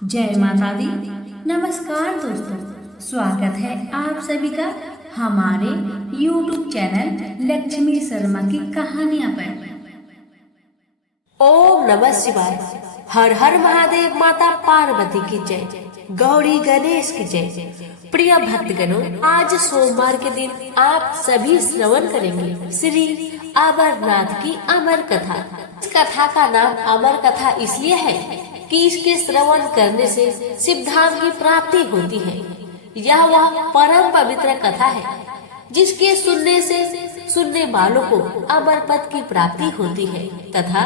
जय माता दी। नमस्कार दोस्तों, स्वागत है आप सभी का हमारे YouTube चैनल लक्ष्मी शर्मा की कहानियां पर। ओम नमः शिवाय। हर हर महादेव। माता पार्वती की जय, गौरी गणेश की जय। प्रिय भक्तगणों, आज सोमवार के दिन आप सभी श्रवण करेंगे श्री अमरनाथ की अमर कथा। इस कथा का नाम अमर कथा इसलिए है कि इसके श्रवण करने से सिद्धांत की प्राप्ति होती है। यह वह परम पवित्र कथा है जिसके सुनने से सुनने वालों को अमर पद की प्राप्ति होती है तथा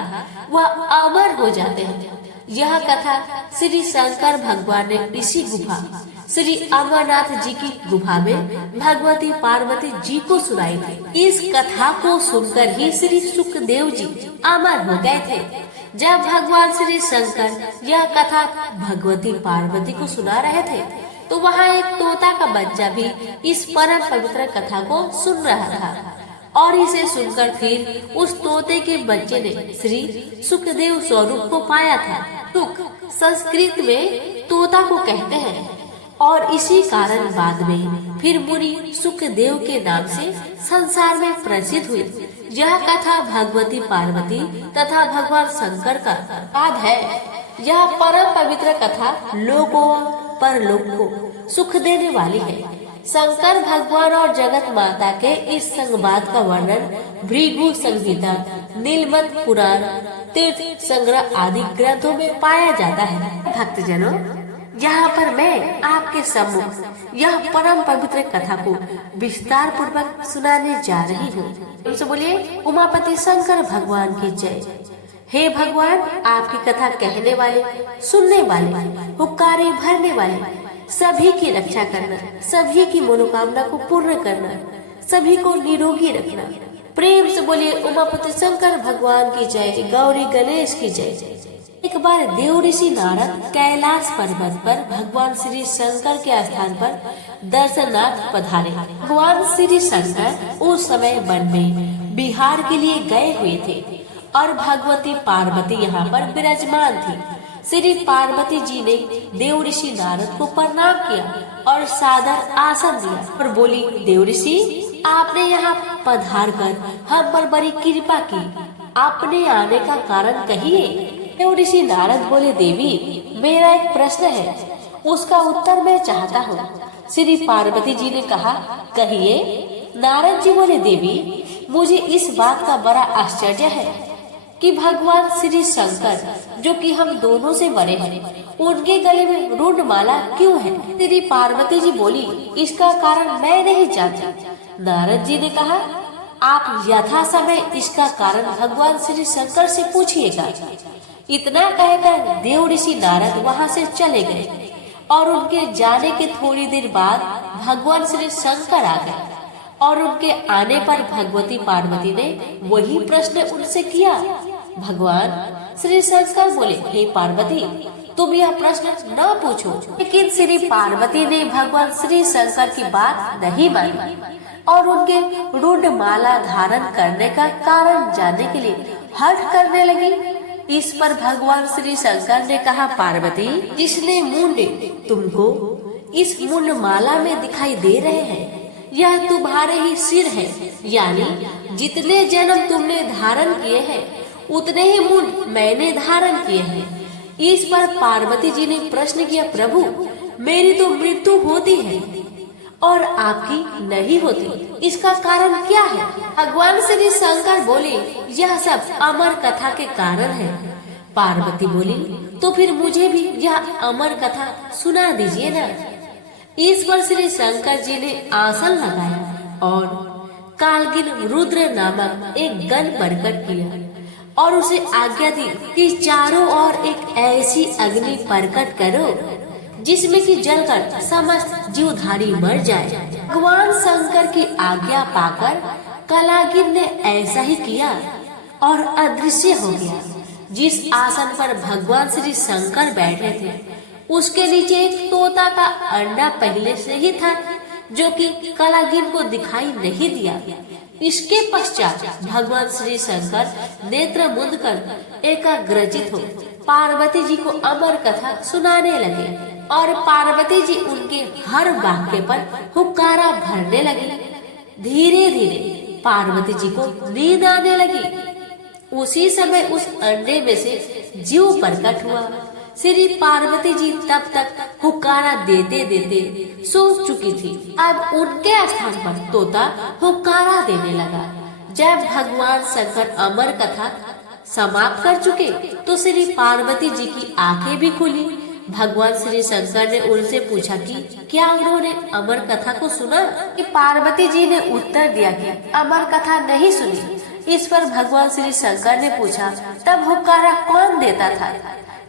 वह अमर हो जाते हैं। यह कथा श्री शंकर भगवान ने इसी गुफा श्री अमरनाथ जी की गुफा में भगवती पार्वती जी को सुनाई थी। इस कथा को सुनकर ही श्री सुखदेव जी अमर हो गए थे। जब भगवान श्री शंकर यह कथा भगवती पार्वती को सुना रहे थे तो वहाँ एक तोता का बच्चा भी इस परम पवित्र कथा को सुन रहा था और इसे सुनकर फिर उस तोते के बच्चे ने श्री सुखदेव स्वरूप को पाया था। सुख संस्कृत में तोता को कहते हैं और इसी कारण बाद में फिर मुनि सुखदेव के नाम से संसार में प्रसिद्ध हुई। यह कथा भगवती पार्वती तथा भगवान शंकर का याद है। यह परम पवित्र कथा लोकों परलोक को सुख देने वाली है। शंकर भगवान और जगत माता के इस संवाद का वर्णन भृगु संहिता, नीलमत पुराण, तीर्थ संग्रह आदि ग्रंथों में पाया जाता है। भक्तजनों, यहाँ पर मैं आपके सम्मुख यह परम पवित्र कथा को विस्तार पूर्वक सुनाने जा रही हूँ। तुमसे बोलिए उमापति शंकर भगवान की जय। हे भगवान, आपकी कथा कहने वाले, सुनने वाले, हुक्कारे भरने वाले सभी की रक्षा करना, सभी की मनोकामना को पूर्ण करना, सभी को निरोगी रखना। प्रेम से बोलिए उमापति शंकर भगवान की जय, गौरी गणेश की जय। एक बार देव ऋषि नारद कैलाश पर्वत पर भगवान श्री शंकर के स्थान पर दर्शनार्थ पधारे। भगवान श्री शंकर उस समय वन में विहार के लिए गए हुए थे और भगवती पार्वती यहाँ पर विराजमान थी। श्री पार्वती जी ने देव ऋषि नारद को प्रणाम किया और सादर आसन दिया और बोली, देव ऋषि, आपने यहाँ पधार कर हम पर बड़ी कृपा की, आपने आने का कारण कहिए। देव ऋषि नारद बोले, देवी, मेरा एक प्रश्न है, उसका उत्तर मैं चाहता हूँ। श्री पार्वती जी ने कहा, कहिए। नारद जी बोले, देवी, मुझे इस बात का बड़ा आश्चर्य है कि भगवान श्री शंकर जो कि हम दोनों से बड़े हैं, उनके गले में रुंड माला क्यों है? श्री पार्वती जी बोली, इसका कारण मैं नहीं जानती। नारद जी ने कहा, आप यथा समय इसका कारण भगवान श्री शंकर से पूछिएगा। इतना कहकर देव ऋषि नारद वहाँ से चले गए और उनके जाने के थोड़ी देर बाद भगवान श्री शंकर आ गए और उनके आने पर भगवती पार्वती ने वही प्रश्न उनसे किया। भगवान श्री शंकर बोले, हे पार्वती, तुम यह प्रश्न न पूछो। लेकिन श्री पार्वती ने भगवान श्री शंकर की बात नहीं मानी और उनके रुंड माला धारण करने का कारण जानने के लिए हठ करने लगी। इस पर भगवान श्री शंकर ने कहा, पार्वती, जिसने मुंड तुमको इस मुंड माला में दिखाई दे रहे हैं, यह तुम्हारे ही सिर है। यानी जितने जन्म तुमने धारण किए हैं उतने ही मुंड मैंने धारण किए हैं। इस पर पार्वती जी ने प्रश्न किया, प्रभु, मेरी तो मृत्यु होती है और आपकी नहीं होती, इसका कारण क्या है? भगवान श्री शंकर बोले, यह सब अमर कथा के कारण है। पार्वती बोली, तो फिर मुझे भी यह अमर कथा सुना दीजिए ना। इस पर श्री शंकर जी ने आसन लगाया और कालगिन रुद्र नामक एक गण प्रकट किया और उसे आज्ञा दी कि चारों ओर एक ऐसी अग्नि प्रकट करो जिसमें कि जलकर समस्त जीवधारी मर जाए। भगवान शंकर की आज्ञा पाकर कालागिन ने ऐसा ही किया और अदृश्य हो गया। जिस आसन पर भगवान श्री शंकर बैठे थे उसके नीचे एक तोता का अंडा पहले से ही था जो कि कालागिन को दिखाई नहीं दिया। इसके पश्चात भगवान श्री शंकर नेत्र मुंद कर एकाग्रचित हो पार्वती जी को अमर कथा सुनाने लगे और पार्वती जी उनके हर वाक्य पर हुक्कारा भरने लगी। धीरे धीरे पार्वती जी को नींद आने लगी। उसी समय उस अंडे में से जीव प्रकट हुआ। श्री पार्वती जी तब तक हुक्कारा देते देते सो चुकी थी। अब उनके स्थान पर तोता हुक्कारा देने लगा। जब भगवान शंकर अमर कथा समाप्त कर चुके तो श्री पार्वती जी की आंखें भी खुली। भगवान श्री शंकर ने उनसे पूछा कि क्या उन्होंने अमर कथा को सुना? कि पार्वती जी ने उत्तर दिया कि अमर कथा नहीं सुनी। इस पर भगवान श्री शंकर ने पूछा, तब हुक्कारा कौन देता था?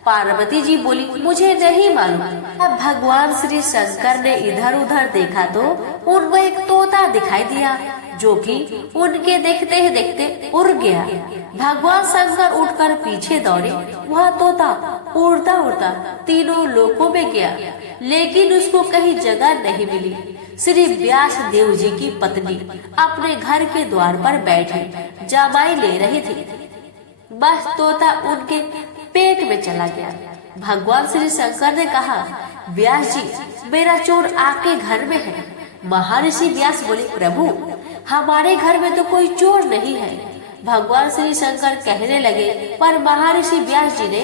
पार्वती जी बोली, मुझे नहीं मालूम। अब भगवान श्री शंकर ने इधर उधर देखा तो उनको एक तोता दिखाई दिया जो कि उनके देखते ही देखते उड़ गया। भगवान शंकर उठकर पीछे दौड़े। वह तोता उड़ता उड़ता तीनों लोकों में गया, लेकिन उसको कहीं जगह नहीं मिली। श्री व्यास देव जी की पत्नी अपने घर के द्वार पर बैठी जमाई ले रही थी। बस तोता उनके पेट में चला गया। भगवान श्री शंकर ने कहा, व्यास जी, मेरा चोर आपके घर में है। महर्षि व्यास बोले, प्रभु, हमारे घर में तो कोई चोर नहीं है। भगवान श्री शंकर कहने लगे, पर महर्षि व्यास जी ने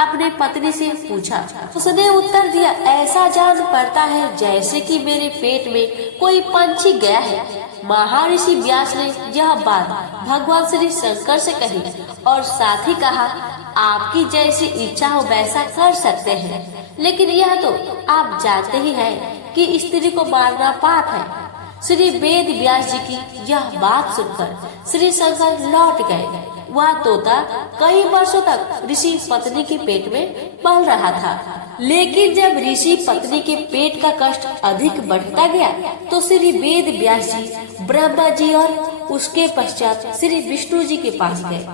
अपने पत्नी से पूछा। उसने उत्तर दिया, ऐसा जान पड़ता है जैसे कि मेरे पेट में कोई पंछी गया है। महर्षि व्यास ने यह बात भगवान श्री शंकर से कही और साथ ही कहा, आपकी जैसी इच्छा हो वैसा कर सकते हैं, लेकिन यह तो आप जानते ही हैं कि स्त्री को मारना पाप है। श्री वेद व्यास जी की यह बात सुनकर श्री शंकर लौट गए। वह तोता कई वर्षों तक ऋषि पत्नी के पेट में पल रहा था, लेकिन जब ऋषि पत्नी के पेट का कष्ट अधिक बढ़ता गया तो श्री वेद व्यास जी ब्रह्मा जी और उसके पश्चात श्री विष्णु जी के पास गए।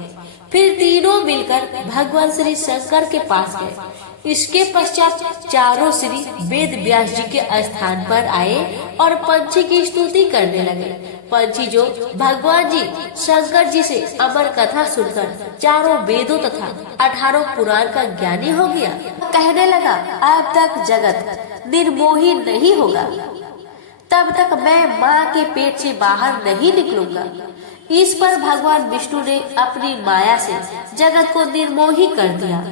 फिर तीनों मिलकर भगवान श्री शंकर के पास गए। इसके पश्चात चारों श्री वेद व्यास जी के स्थान पर आए और पंछी की स्तुति करने लगे। पंछी जो भगवान जी शंकर जी से अमर कथा सुनकर चारों वेदों तथा 18 पुराण का ज्ञानी हो गया, कहने लगा, अब तक जगत निर्मोही नहीं होगा, तब तक मैं माँ के पेट से बाहर नहीं निकलूंगा। इस पर भगवान विष्णु ने अपनी माया से जगत को निर्मोही कर दिया।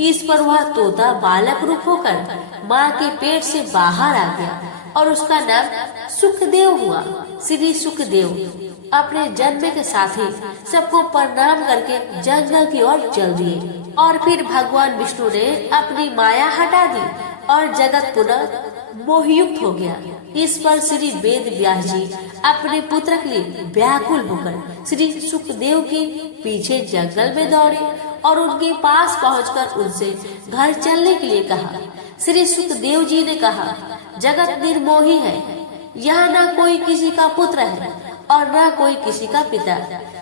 इस पर वह तोता बालक रूप होकर माँ के पेट से बाहर आ गया और उसका नाम सुखदेव हुआ। श्री सुखदेव अपने जन्म के साथ ही सबको प्रणाम करके जंगल की ओर चल दिए और फिर भगवान विष्णु ने अपनी माया हटा दी और जगत पुनः मोहयुक्त हो गया। इस पर श्री वेद व्यास जी अपने पुत्र के लिए व्याकुल होकर श्री सुखदेव के पीछे जंगल में दौड़े और उनके पास पहुंचकर उनसे घर चलने के लिए कहा। श्री सुखदेव जी ने कहा, जगत निर्मोही है, यहाँ न कोई किसी का पुत्र है और न कोई किसी का पिता।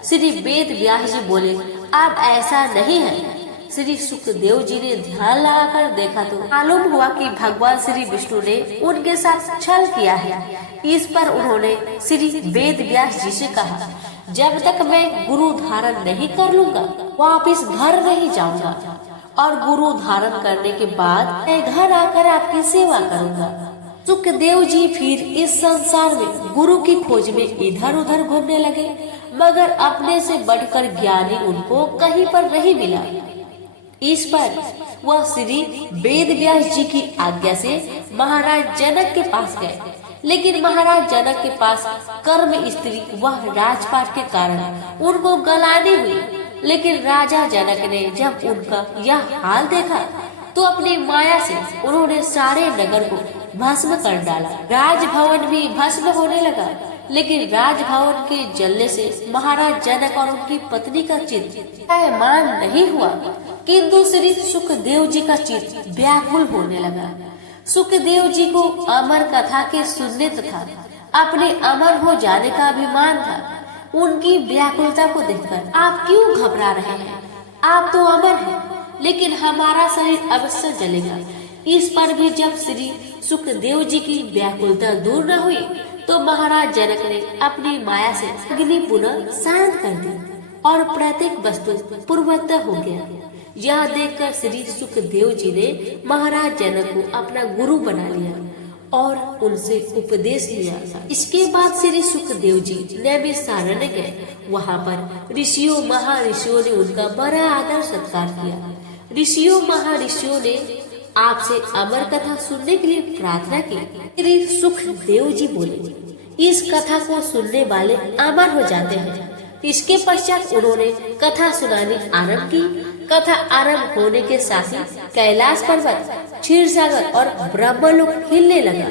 श्री वेद व्यास जी बोले, अब ऐसा नहीं है। श्री सुखदेव जी ने ध्यान लगाकर देखा तो मालूम हुआ कि भगवान श्री विष्णु ने उनके साथ छल किया है। इस पर उन्होंने श्री वेद व्यास जी से कहा, जब तक मैं गुरु धारण नहीं कर लूंगा वापिस घर नहीं जाऊंगा और गुरु धारण करने के बाद मैं घर आकर आपकी सेवा करूंगा। सुखदेव जी फिर इस संसार में गुरु की खोज में इधर उधर घूमने लगे, मगर अपने से बढ़कर ज्ञानी उनको कहीं पर नहीं मिला। इस पर वह श्री वेद व्यास जी की आज्ञा से महाराज जनक के पास गए, लेकिन महाराज जनक के पास कर्म स्त्री वह राजपाट के कारण उनको गलानी हुई। लेकिन राजा जनक ने जब उनका यह हाल देखा तो अपनी माया से उन्होंने सारे नगर को भस्म कर डाला। राजभवन भी भस्म होने लगा, लेकिन राजभवन के जलने से महाराज जनक और उनकी पत्नी का चित्त मान नहीं हुआ, किंतु श्री सुखदेव जी का चित्त व्याकुल होने लगा। सुखदेव जी को अमर कथा के सुनने तथा अपने अमर हो जाने का अभिमान था। उनकी व्याकुलता को देखकर आप क्यों घबरा रहे हैं? आप तो अमर हैं, लेकिन हमारा शरीर अवश्य जलेगा। इस पर भी जब श्री सुखदेव जी की व्याकुलता दूर न हुई तो महाराज जनक ने अपनी माया से अग्नि पुनः शांत कर दी और प्रत्येक वस्तु पूर्वतः हो गया। यह देखकर श्री सुखदेव जी ने महाराज जनक को अपना गुरु बना लिया और उनसे उपदेश लिया। इसके बाद श्री सुखदेव जी नैमिषारण्य गए। वहाँ पर ऋषियों महर्षियों ने उनका बड़ा आदर सत्कार किया। ऋषियों महर्षियों ने आपसे अमर कथा सुनने के लिए प्रार्थना की। श्री सुखदेव जी बोले, इस कथा को सुनने वाले अमर हो जाते हैं। इसके पश्चात उन्होंने कथा सुनानी आरंभ की। कथा आरंभ होने के साथ ही कैलाश पर्वत, क्षीर सागर और ब्रह्मलोक हिलने लगा।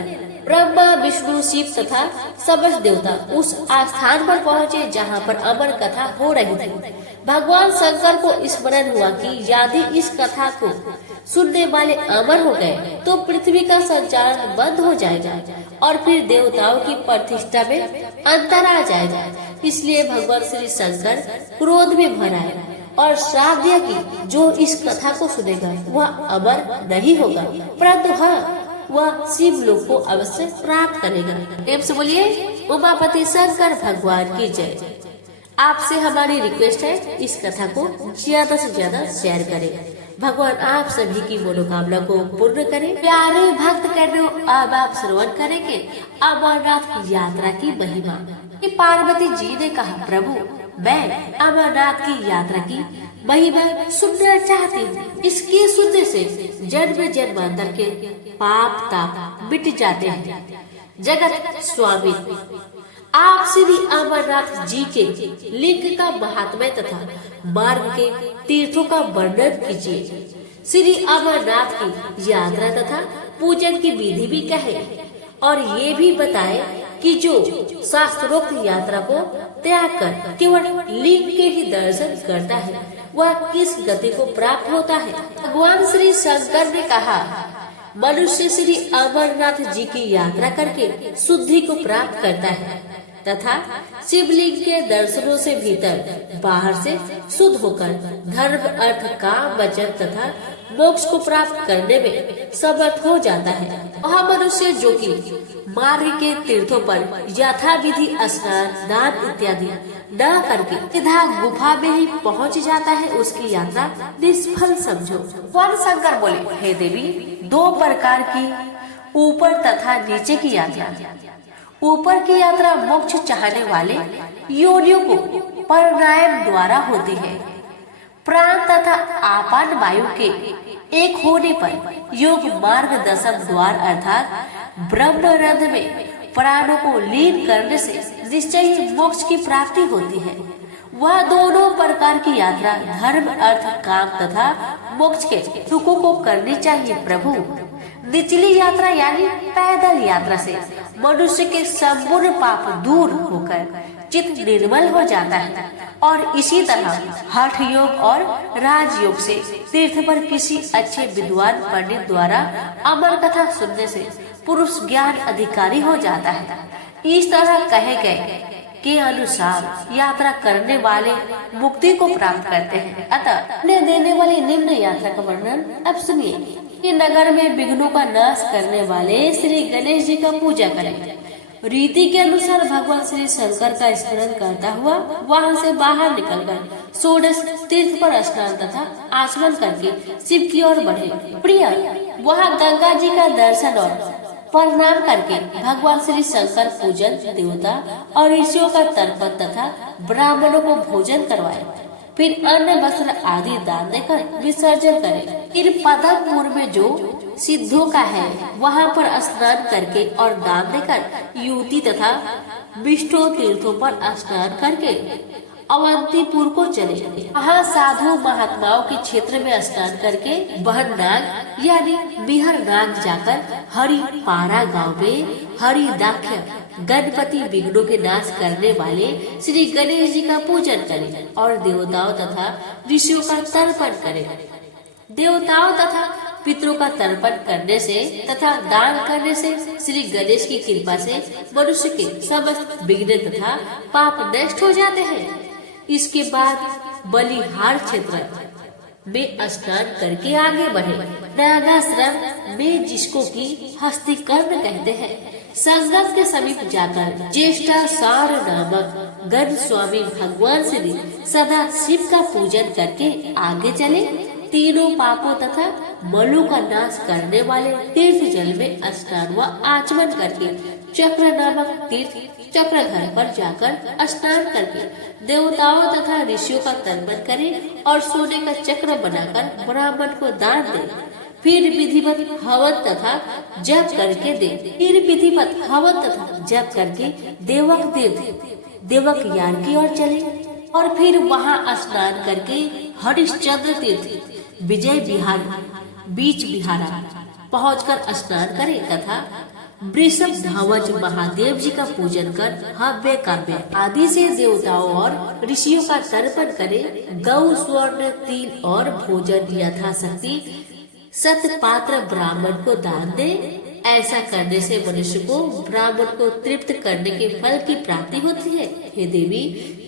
ब्रह्मा, विष्णु, शिव तथा समस्त देवता उस स्थान पर पहुँचे जहाँ पर अमर कथा हो रही थी। भगवान शंकर को स्मरण हुआ कि यदि इस कथा को सुनने वाले अमर हो गए तो पृथ्वी का संचालन बंद हो जाएगा और फिर देवताओं की प्रतिष्ठा में अंतर आ जाएगा। इसलिए भगवान श्री शंकर क्रोध में भर आए और श्राप दिया कि जो इस कथा को सुनेगा वह अमर नहीं होगा, परंतु हाँ, वह शिव लोक को अवश्य प्राप्त करेगा। प्रेम से बोलिए उमापति शंकर भगवान की जय। आपसे हमारी रिक्वेस्ट है, इस कथा को ज्यादा से ज्यादा शेयर करें। भगवान आप सभी की मनोकामना को पूर्ण करें। प्यारे भक्त कहने, अब आप श्रवण करेंगे अमरनाथ की यात्रा की महिमा। पार्वती जी ने कहा, प्रभु मैं अमरनाथ की यात्रा की महिमा सुनना चाहती हूँ। इसके सुनने से जन्म जन्मांतर के पाप ताप मिट जाते हैं। जगत स्वामी आप श्री अमरनाथ जी के लिंग का महात्म्य तथा मार्ग के तीर्थों का वर्णन कीजिए। श्री अमरनाथ की यात्रा तथा पूजन की विधि भी कहे और ये भी बताए कि जो शास्त्रोक्त यात्रा को त्याग कर केवल लिंग के ही दर्शन करता है वह किस गति को प्राप्त होता है। भगवान श्री शंकर ने कहा, मनुष्य श्री अमरनाथ जी की यात्रा करके शुद्धि को प्राप्त करता है तथा शिवलिंग के दर्शनों से भीतर बाहर से शुद्ध होकर धर्म, अर्थ, काम, वचन तथा मोक्ष को प्राप्त करने में समर्थ हो जाता है। वह मनुष्य जो कि मार्ग के तीर्थों पर यथा विधि स्नान, दान इत्यादि न करके सीधा गुफा में ही पहुंच जाता है, उसकी यात्रा निष्फल समझो। भगवान शंकर बोले, हे देवी, दो प्रकार की ऊपर तथा नीचे की यात्रा। ऊपर की यात्रा मोक्ष चाहने वाले योनियों को प्राणायाम द्वारा होती है। प्राण तथा आपान वायु के एक होने पर योग मार्ग दशम द्वार अर्थात ब्रह्मरंध्र में प्राणों को लीन करने से निश्चय ही मोक्ष की प्राप्ति होती है। वह दोनों प्रकार की यात्रा धर्म, अर्थ, काम तथा मोक्ष के सुखों को करनी चाहिए। प्रभु, निचली यात्रा यानी पैदल यात्रा से मनुष्य के संपूर्ण पाप दूर होकर चित्त निर्मल हो जाता है और इसी तरह हठ योग और राजयोग से तीर्थ पर किसी अच्छे विद्वान पंडित द्वारा अमर कथा सुनने से पुरुष ज्ञान अधिकारी हो जाता है। इस तरह कहे गए के अनुसार यात्रा करने वाले मुक्ति को प्राप्त करते हैं। अतः देने वाली निम्न यात्रा का वर्णन अब सुनिए। कि नगर में विघ्नों का नाश करने वाले श्री गणेश जी का पूजा करें। रीति के अनुसार भगवान श्री शंकर का स्मरण करता हुआ वहां से बाहर निकलकर षोडश तीर्थ पर स्नान तथा आचमन करके शिव की ओर बढ़े। प्रिय, वहां गंगा जी का दर्शन और प्रणाम करके भगवान श्री शंकर पूजन, देवता और ऋषियों का तर्पण तथा ब्राह्मणों को भोजन करवाए। फिर अन्न, वस्त्र आदि दान देकर विसर्जन करें। फिर पदमपुर में जो सिद्धों का है वहां पर स्नान करके और दान देकर युवती तथा विष्णु तीर्थों पर स्नान करके अवंतीपुर को चले। वहाँ साधु महात्माओं के क्षेत्र में स्नान करके बहरनाग यानी बिहारनाग जाकर हरिपारा गांव में हरिदाख्य गणपति विघ्नों के नाश करने वाले श्री गणेश जी का पूजन करें और देवताओं तथा ऋषियों का तर्पण करें। देवताओं तथा पितरों का तर्पण करने से तथा दान करने से श्री गणेश की कृपा से मनुष्य के समस्त विघ्न तथा पाप नष्ट हो जाते हैं। इसके बाद बलिहार क्षेत्र में स्नान करके आगे बढ़े। नागाश्रम में जिसको की हस्तिकर्ण कहते हैं, संगम के समीप जाकर ज्येष्ठा सार नामक गण स्वामी भगवान श्री सदा शिव का पूजन करके आगे चले। तीनों पापों तथा मलों का नाश करने वाले तीर्थ जल में स्नान व आचमन करके चक्र नामक तीर्थ चक्र घर पर जाकर स्नान करके देवताओं तथा ऋषियों का तर्पण करें और सोने का चक्र बनाकर ब्राह्मण को दान दे। फिर विधिवत हवन तथा जप करके देवक तीर्थ देवक यार की ओर चले और फिर वहां स्नान करके हरिश्चंद्र तीर्थ विजय विहार बीच विहारा पहुंचकर स्नान करे तथा वृषभ ध्वज महादेव जी का पूजन कर हव्य काव्य आदि से देवताओं और ऋषियों का तर्पण करे। गौ स्वर्ण तिल और भोजन यथाशक्ति सतपात्र ब्राह्मण को दान दे। ऐसा करने से मनुष्य को ब्राह्मण को तृप्त करने के फल की प्राप्ति होती है। हे देवी,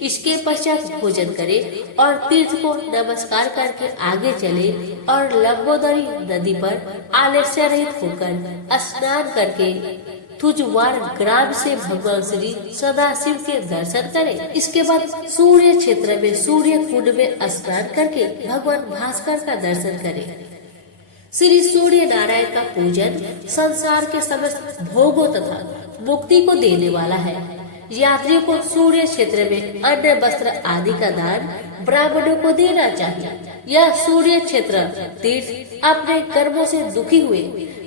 इसके पश्चात भोजन करे और तीर्थ को नमस्कार करके आगे चले और लंबोदरी नदी पर आलस्य रहित होकर स्नान करके तुजवार ग्राम से भगवान श्री सदाशिव के दर्शन करें। इसके बाद सूर्य क्षेत्र में सूर्य कुंड में स्नान करके भगवान भास्कर का दर्शन करें। श्री सूर्य नारायण का पूजन संसार के समस्त भोगों तथा मुक्ति को देने वाला है। यात्रियों को सूर्य क्षेत्र में अन्न वस्त्र आदि का दान ब्राह्मणों को देना चाहिए। यह सूर्य क्षेत्र तीर्थ अपने कर्मों से दुखी हुए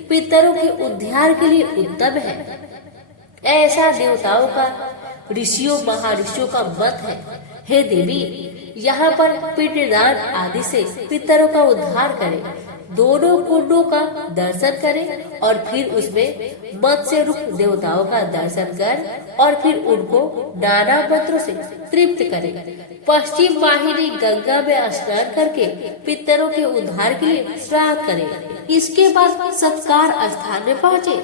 पितरों के उद्धार के लिए उत्तम है। ऐसा देवताओं का ऋषियों महर्षियों का मत है। हे देवी, यहाँ पर पिंडदान आदि से पितरों का उद्धार करें। दोनों कुंडों का दर्शन करें और फिर उसमें मत्स्य रूप देवताओं का दर्शन कर और फिर उनको नाना मंत्रों से तृप्त करें। पश्चिम वाहिनी गंगा में स्नान करके पितरों के उद्धार के लिए श्राद्ध करें। इसके बाद सत्कार स्थान में पहुँचे,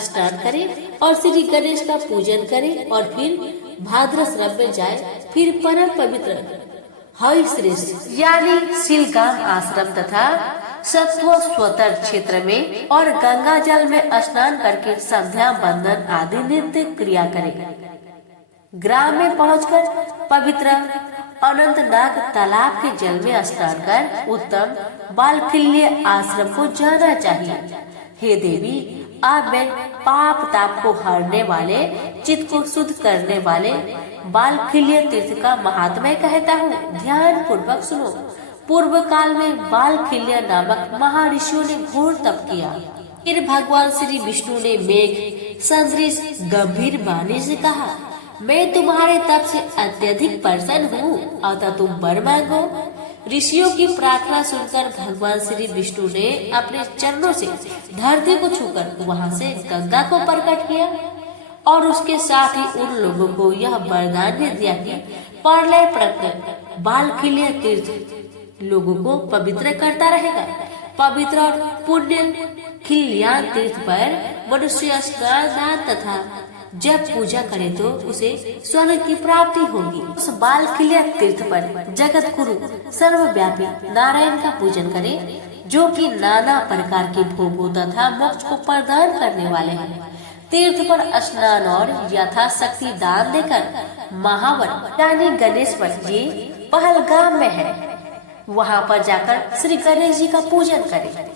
स्नान करें और श्री गणेश का पूजन करें और फिर भाद्रश्रम में जाए। फिर परम पवित्र हरि श्रेष्ठ यानी शिलगाम आश्रम तथा सत्व स्वतर क्षेत्र में और गंगा जल में स्नान करके संध्या बंदन आदि नित्य क्रिया करें। ग्राम में पहुंचकर पवित्र अनंतनाग तालाब के जल में स्नान कर उत्तम बालखिल्य आश्रम को जाना चाहिए। हे देवी, अब मैं पाप ताप को हरने वाले, चित्त को शुद्ध करने वाले बालखिल्य तीर्थ का महात्म्य कहता हूँ। ध्यान पूर्वक सुनो। पूर्व काल में बालखिल्य नामक महर्षियों ने घोर तप किया। फिर भगवान श्री विष्णु ने मेघ सदृश गंभीर वाणी से कहा, मैं तुम्हारे तप से अत्यधिक प्रसन्न हूँ, अतः तुम वर मांगो। ऋषियों की प्रार्थना सुनकर भगवान श्री विष्णु ने अपने चरणों से धरती को छूकर वहां से गंगा को प्रकट किया और उसके साथ ही उन लोगों को यह वरदान भी दिया कि प्रलय प्रकट बालखिल्य तीर्थ लोगों को पवित्र करता रहेगा। पवित्र और पुण्य खिल्यान तीर्थ पर मनुष्य स्नान दान तथा जब पूजा करे तो उसे स्वर्ग की प्राप्ति होगी। उस बालखिल्य तीर्थ पर जगत गुरु सर्वव्यापी नारायण का पूजन करे, जो कि नाना प्रकार के भोगों तथा मोक्ष को प्रदान करने वाले हैं। तीर्थ पर स्नान और यथाशक्ति दान देकर महावर यानी गणेश्वर जी पहलगाम में है, वहाँ पर जाकर श्री गणेश जी का पूजन करें।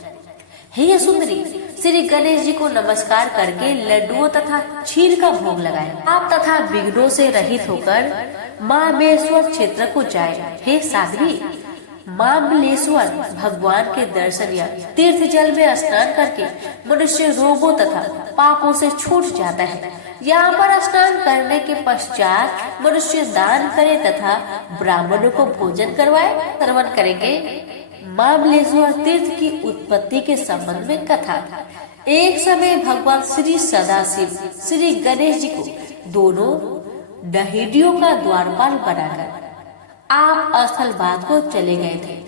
हे सुंदरी, श्री गणेश जी को नमस्कार करके लड्डुओं तथा क्षीर का भोग लगाएं। आप तथा विघ्नों से रहित होकर मामलेश्वर क्षेत्र को जाएं। हे साध्वी, मामलेश्वर भगवान के दर्शन या तीर्थ जल में स्नान करके मनुष्य रोगों तथा पापों से छूट जाता है। यहाँ पर स्नान करने के पश्चात मनुष्य दान करे तथा ब्राह्मणों को भोजन करवाए। श्रवण करेंगे मामलेश्वर तीर्थ की उत्पत्ति के संबंध में कथा। एक समय भगवान श्री सदाशिव श्री गणेश जी को दोनों डहेडियों का द्वारपाल बनाकर आप स्थल बात को चले गए थे।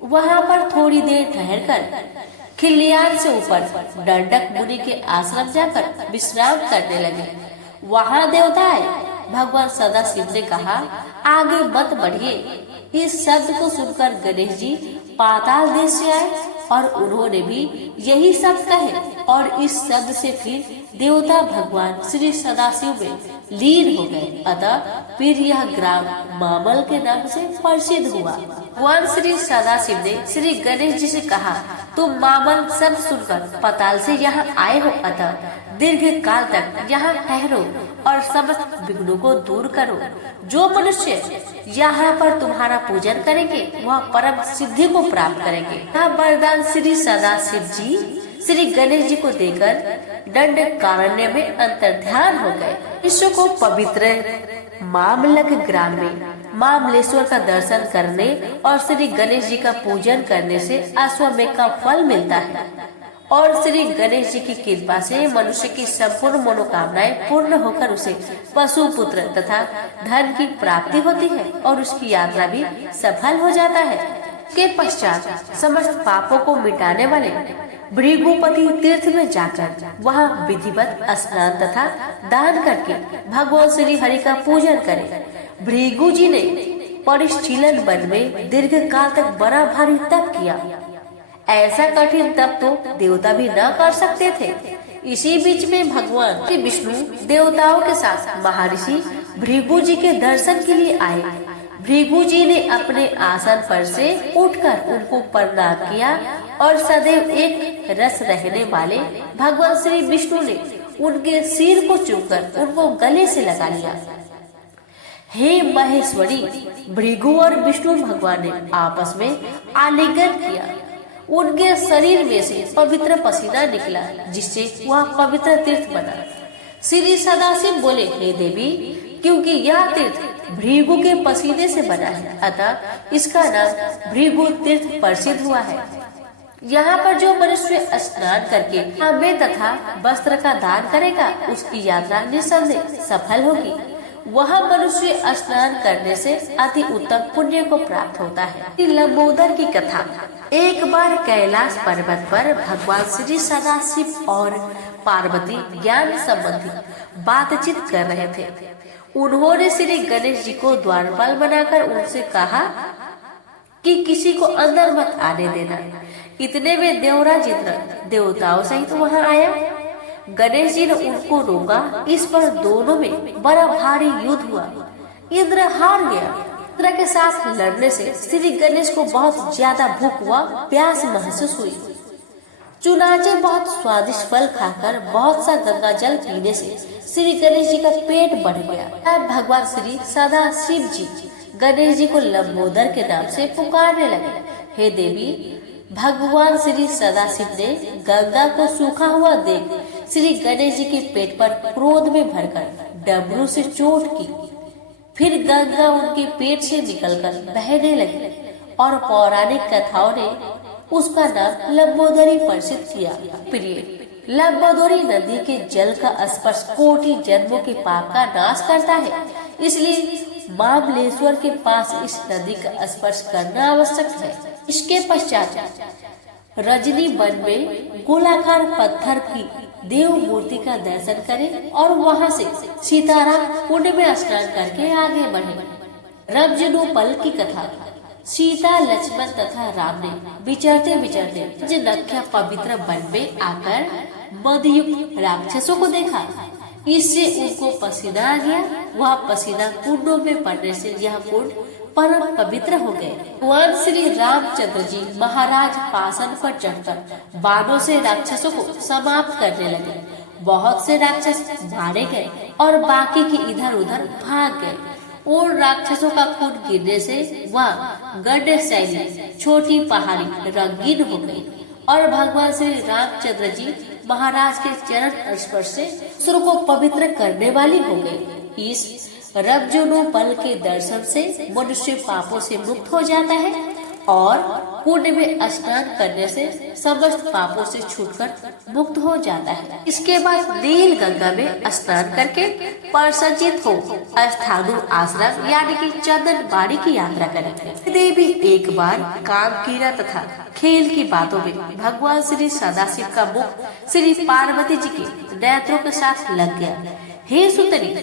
वहाँ पर थोड़ी देर ठहरकर खिलियान से ऊपर दंडक मुनि के आश्रम जाकर विश्राम करने लगे। वहाँ देवता आए। भगवान सदाशिव ने कहा, आगे मत बढ़िए। इस शब्द को सुनकर गणेश जी पाताल देश से आए और उन्होंने भी यही शब्द कहे और इस शब्द से फिर देवता भगवान श्री सदाशिव में लीन हो गए। अतः फिर यह ग्राम मामल के नाम से प्रसिद्ध हुआ। भगवान श्री सदाशिव ने श्री गणेश जी से कहा, तुम मामल शब्द सुनकर पाताल से यहाँ आए हो, अतः दीर्घ काल तक यहाँ ठहरो और समस्त विघ्नों को दूर करो। जो मनुष्य यहाँ पर तुम्हारा पूजन करेंगे वह परम सिद्धि को प्राप्त करेंगे। यह वरदान श्री सदाशिव जी श्री गणेश जी को देकर दंडकारण्य में अंतर्ध्यान हो गए। विश्व को पवित्र मामलक ग्राम में मामलेश्वर का दर्शन करने और श्री गणेश जी का पूजन करने से अश्वमेध का फल मिलता है और श्री गणेश जी की कृपा से मनुष्य की संपूर्ण मनोकामनाएं पूर्ण होकर उसे पशु पुत्र तथा धन की प्राप्ति होती है और उसकी यात्रा भी सफल हो जाता है। के पश्चात समस्त पापों को मिटाने वाले भृगुपति तीर्थ में जाकर वहां विधिवत स्नान तथा दान करके भगवान श्री हरि का पूजन करें। भृगु जी ने परिशीलन वन में दीर्घ काल तक बड़ा भारी तप किया। ऐसा कठिन तप तो देवता भी न कर सकते थे। इसी बीच में भगवान श्री विष्णु देवताओं के साथ महर्षि भृगु जी के दर्शन के लिए आए। भृगु जी ने अपने आसन पर से उठकर उनको प्रणाम किया और सदैव एक रस रहने वाले भगवान श्री विष्णु ने उनके सिर को चूमकर उनको गले से लगा लिया। हे महेश्वरी, भृगु और विष्णु भगवान ने आपस में आलिंगन किया। उनके शरीर में से पवित्र पसीना निकला जिससे वह पवित्र तीर्थ बना। श्री सदाशिव बोले, हे देवी, क्योंकि यह तीर्थ भृगु के पसीने से बना है अतः इसका नाम भृगु तीर्थ प्रसिद्ध हुआ है। यहाँ पर जो मनुष्य स्नान करके तांबे तथा वस्त्र का दान करेगा उसकी यात्रा निस्संदेह सफल होगी। वह मनुष्य स्नान करने से अति उत्तम पुण्य को प्राप्त होता है। लंबोदर की कथा। एक बार कैलाश पर्वत पर भगवान श्री सदाशिव और पार्वती ज्ञान संबंधी बातचीत कर रहे थे। उन्होंने श्री गणेश जी को द्वारपाल बनाकर उनसे कहा कि किसी को अंदर मत आने देना। इतने में देवराज इंद्र देवताओं सहित वहां आया। गणेश जी ने उनको रोका। इस पर दोनों में बड़ा भारी युद्ध हुआ। इंद्र हार गया। इंद्र के साथ लड़ने से श्री गणेश को बहुत ज्यादा भूख व प्यास महसूस हुई। चुनाचे बहुत स्वादिष्ट फल खाकर बहुत सा गंगा जल पीने से श्री गणेश जी का पेट बढ़ गया। भगवान श्री सदाशिव जी गणेश जी को लंबोदर के नाम से पुकारने लगे। हे देवी, भगवान श्री सदाशिव ने गंगा को सूखा हुआ देख श्री गणेश जी के पेट पर क्रोध में भरकर डमरू से चोट की। फिर गंगा उनके पेट से निकलकर बहने लगी और पौराणिक कथाओं ने उसका नाम लंबोदरी प्रसिद्ध किया। प्रिय, लंबोदरी नदी के जल का स्पर्श कोटि जन्मों के पाप का नाश करता है, इसलिए महाबलेश्वर के पास इस नदी का स्पर्श करना आवश्यक है। इसके पश्चात रजनी वन में गोलाकार पत्थर की देव मूर्ति का दर्शन करें और वहां से सीताराम कुंड में स्नान करके आगे बढ़े। रजनोपल की कथा। सीता, लक्ष्मण तथा राम ने विचरते विचरते नख्या पवित्र वन में आकर मदयुक्त राक्षसों को देखा। इससे उनको पसीना आ गया। वह पसीना कुंडों में पड़ने से यह कुंड परम पवित्र हो गए। भगवान श्री रामचंद्र जी महाराज पासन पर चढ़कर बाणों से राक्षसों को समाप्त करने लगे। बहुत से राक्षस मारे गए और बाकी के इधर उधर भाग गए। और राक्षसों का खून गिरने से वह गढ़शैली छोटी पहाड़ी रंगीन हो गई और भगवान श्री रामचंद्र जी महाराज के चरण स्पर्श से सुर को पवित्र करने वाली हो गई। इस रजोनोपल के दर्शन से मनुष्य पापों से मुक्त हो जाता है और कुंड में स्नान करने से समस्त पापों से छूटकर मुक्त हो जाता है। इसके बाद नील गंगा में स्नान करके प्रसन्नचित हो स्थानु आश्रम यानी कि चंदन बाड़ी की यात्रा करेंगे। देवी एक बार काम कीड़ा तथा खेल की बातों में भगवान श्री सदाशिव का मुख श्री पार्वती जी के नेत्रों के साथ लग गया। हे सुतरी,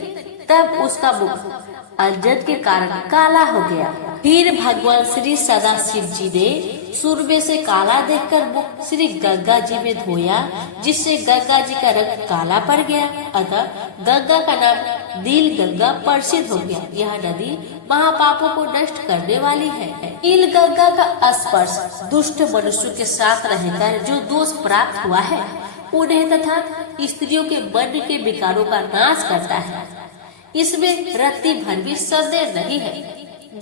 तब उसका मुख अंजन के कारण काला हो गया। फिर भगवान श्री सदाशिव जी ने सुरमे से काला देखकर मुख श्री गंगा जी में धोया, जिससे गंगा जी का रंग काला पड़ गया। अतः गंगा का नाम नील गंगा प्रसिद्ध हो गया। यह नदी महापापों को नष्ट करने वाली है। नील गंगा का स्पर्श दुष्ट मनुष्यों के साथ रहकर जो दोष प्राप्त हुआ है उन्हें तथा स्त्रियों के मन के विकारों का नाश करता है, इसमें रत्ती भर भी संदेह नहीं है।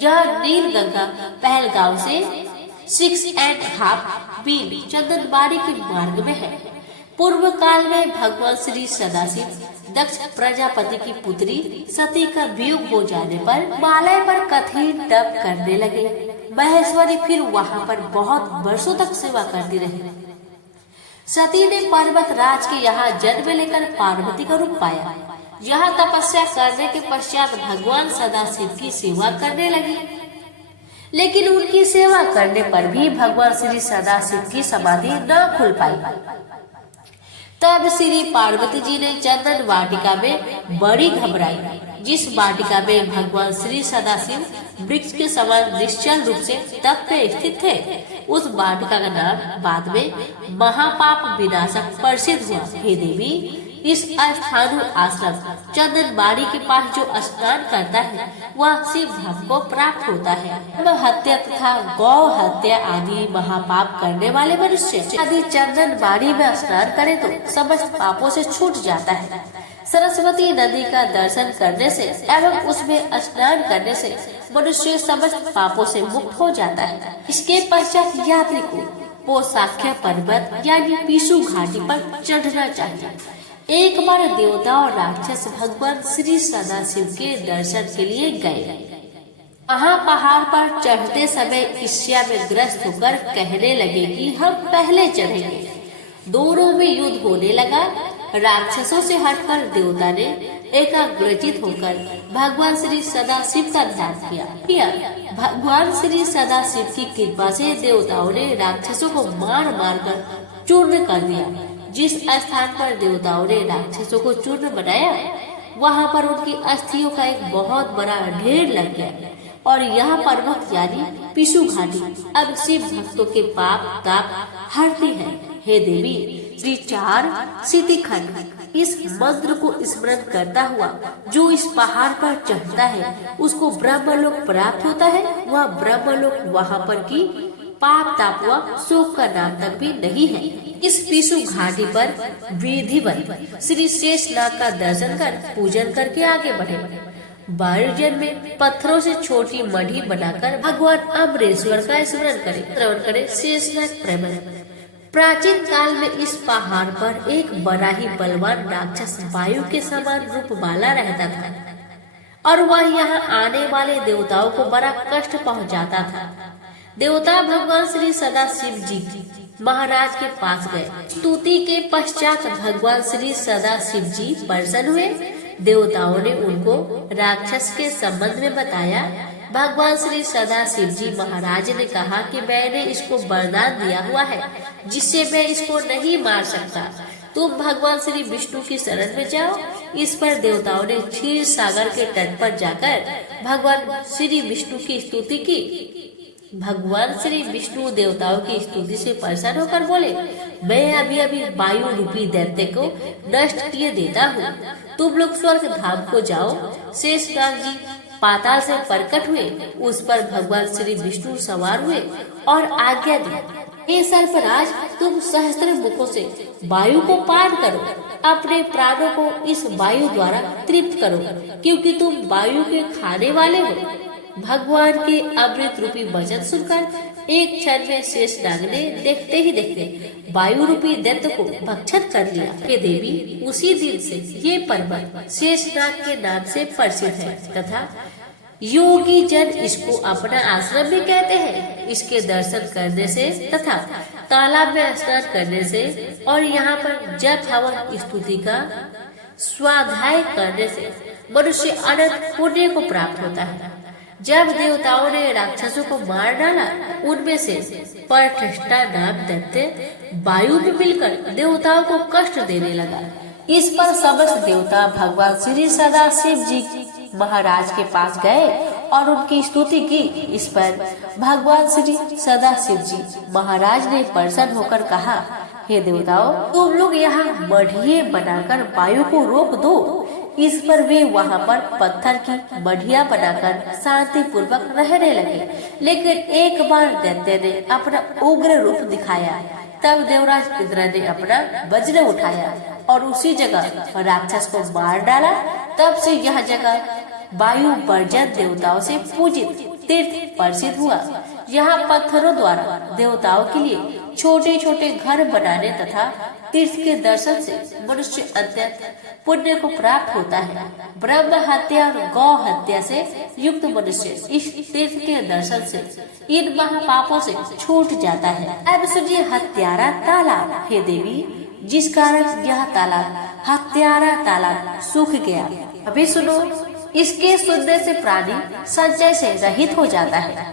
यह नील गंगा पहलगांव से 6.5 मील चंदनबाड़ी के मार्ग में है। पूर्व काल में भगवान श्री सदाशिव दक्ष प्रजापति की पुत्री सती का वियोग हो जाने पर हिमालय पर कठिन तप करने लगे। महेश्वरी फिर वहाँ पर बहुत वर्षों तक सेवा करती रही। सती ने पर्वत राज के यहाँ जन्म लेकर पार्वती का रूप पाया। यहाँ तपस्या करने के पश्चात भगवान सदाशिव की सेवा करने लगी, लेकिन उनकी सेवा करने पर भी भगवान श्री सदाशिव की समाधि न खुल पाई। तब श्री पार्वती जी ने चंदन वाटिका में बड़ी घबराई, जिस वाटिका में भगवान श्री सदाशिव वृक्ष के समान निश्चल रूप से तप में स्थित थे। उस वाटिका का नाम बाद में महापाप विनाशक प्रसिद्ध हुआ। हे देवी, इस अस्थानु आश्रम चंदनबाड़ी के पास जो स्नान करता है वह शिव धाम को प्राप्त होता है। हत्या तथा गौ हत्या आदि महापाप करने वाले मनुष्य यदि चंदनबाड़ी में स्नान करे तो समस्त पापों से छूट जाता है। सरस्वती नदी का दर्शन करने से एवं उसमें स्नान करने से मनुष्य समस्त पापों से मुक्त हो जाता है। इसके पश्चात यात्री को पोसाख्य पर्वत यानी पीसू घाटी पर चढ़ना चाहिए। एक बार देवता और राक्षस भगवान श्री सदाशिव के दर्शन के लिए गए। वहाँ पहाड़ पर चढ़ते समय ईर्ष्या में ग्रस्त होकर कहने लगे कि हम पहले चढ़ेंगे। दोनों में युद्ध होने लगा। राक्षसों से हटकर देवता ने एकाग्रचित होकर भगवान श्री सदाशिव का ध्यान किया। भगवान श्री सदाशिव की कृपा से देवताओं ने राक्षसों को मार मार कर चूर्ण कर दिया। जिस स्थान पर देवताओं ने राक्षसों को चूर्ण बनाया वहाँ पर उनकी अस्थियों का एक बहुत बड़ा ढेर लग गया और यह पर्वत यानी पिशु घाटी अब शिव भक्तों के पाप ताप हरती है। हे देवी, श्री 4 सिद्धि खंड इस मंत्र को स्मरण करता हुआ जो इस पहाड़ पर चढ़ता है उसको ब्रह्मलोक प्राप्त होता है। वह ब्रह्मलोक वहाँ पर की पाप ताप व शोक का नाम तक भी नहीं है। इस पिशु घाटी पर विधिवत श्री शेषनाग का दर्शन कर पूजन करके आगे बढ़े। वायुजन में पत्थरों से छोटी मढ़ी बनाकर भगवान अमरेश्वर का स्मरण करे। शेषनाग प्रमण। प्राचीन काल में इस पहाड़ पर एक बड़ा ही बलवान राक्षस वायु के समान रूप वाला रहता था और वह यहाँ आने वाले देवताओं को बड़ा कष्ट पहुँचाता था। देवता भगवान श्री सदाशिव जी महाराज के पास गए। स्तुति के पश्चात भगवान श्री सदाशिव जी प्रसन्न हुए। देवताओं ने उनको राक्षस के संबंध में बताया। भगवान श्री सदाशिव जी महाराज ने कहा कि मैंने इसको वरदान दिया हुआ है जिससे मैं इसको नहीं मार सकता। तुम भगवान श्री विष्णु की शरण में जाओ। इस पर देवताओं ने क्षीर सागर के तट पर जाकर भगवान श्री विष्णु की स्तुति की। भगवान श्री विष्णु देवताओं की स्तुति से प्रसन्न होकर बोले, मैं अभी अभी वायु रूपी दैत्य को नष्ट किए देता हूँ। तुम लोग स्वर्ग धाम को जाओ। शेषनाग जी पाताल से प्रकट हुए। उस पर भगवान श्री विष्णु सवार हुए और आज्ञा दी, हे सर्पराज, तुम सहस्त्र मुखों से वायु को पान करो। अपने प्राणों को इस वायु द्वारा तृप्त करो, क्योंकि तुम वायु के खाने वाले हो। भगवान के अमृत रूपी वचन सुनकर एक क्षण में शेषनाग ने देखते ही देखते वायु रूपी दैत्य को भक्षण कर लिया। हे देवी, उसी दिन से ये पर्वत शेषनाग के नाम से प्रसिद्ध है तथा योगी जन इसको अपना आश्रम भी कहते हैं। इसके दर्शन करने से तथा तालाब में स्नान करने से और यहाँ पर जप हवन स्तुति का स्वाध्याय करने से मनुष्य अनंत पुण्य को प्राप्त होता है। जब देवताओं ने राक्षसों को मार डाला, उनमें से परठष्टा नाम दैत्य वायु में मिलकर देवताओं को कष्ट देने लगा। इस पर समस्त देवता भगवान श्री सदाशिव जी महाराज के पास गए और उनकी स्तुति की। इस पर भगवान श्री सदाशिव जी महाराज ने प्रसन्न होकर कहा, हे देवताओं, तुम लोग यहाँ बढ़िया बनाकर वायु को रोक दो। इस पर वे वहाँ पर पत्थर की बढ़िया बनाकर शांति पूर्वक रहने लगे। लेकिन एक बार दैत्य ने अपना उग्र रूप दिखाया। तब देवराज इंद्र ने अपना वज्र उठाया और उसी जगह राक्षस को मार डाला। तब से यह जगह वायु वर्जन देवताओं से पूजित तीर्थ प्रसिद्ध हुआ। यहाँ पत्थरों द्वारा देवताओं के लिए छोटे छोटे घर बनाने तथा तीर्थ के दर्शन से मनुष्य अत्यंत पुण्य को प्राप्त होता है। ब्रह्म हत्या और गौ हत्या से युक्त मनुष्य इस तीर्थ के दर्शन से इन महापापों से छूट जाता है। अब सुनिए हत्यारा तालाब। हे देवी, जिस कारण यह तालाब हत्यारा तालाब सूख गया। अभी सुनो, इसके सुनने से प्राणी संचय से रहित हो जाता है।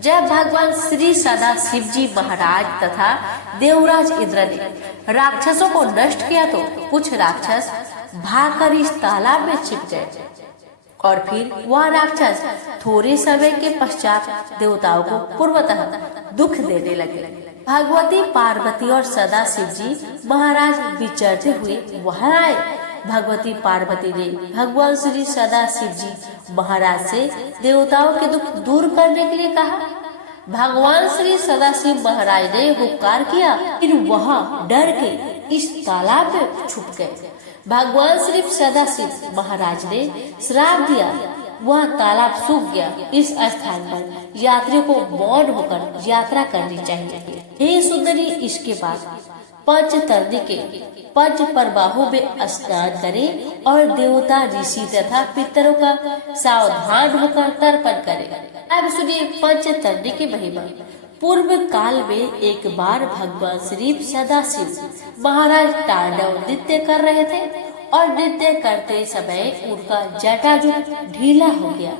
जब भगवान श्री सदा शिव जी महाराज तथा देवराज इंद्र ने राक्षसों को नष्ट किया तो कुछ राक्षस भागकर इस तालाब में छिप गए और फिर वह राक्षस थोड़े समय के पश्चात देवताओं को पूर्वतः दुख देने लगे। भगवती पार्वती और सदा शिव जी महाराज विचरते हुए वहां आए। भगवती पार्वती ने भगवान श्री सदा शिव जी महाराज से देवताओं के दुख दूर करने के लिए कहा। भगवान श्री सदाशिव महाराज ने हुक्कार किया, फिर वह डर के इस तालाब में छुप गए। भगवान श्री सदाशिव महाराज ने श्राप दिया, वह तालाब सूख गया। इस स्थान पर यात्रियों को मौन होकर यात्रा करनी चाहिए। हे सुंदरी, इसके बाद पंचतरणी के पंच प्रवाहों में स्नान करें और देवता ऋषि तथा पितरों का सावधान होकर तर्पण करें। अब सुनिए पंचतरणी की महिमा। पूर्व काल में एक बार भगवान श्री सदाशिव महाराज तांडव नृत्य कर रहे थे और नृत्य करते समय उनका जटाजूट ढीला हो गया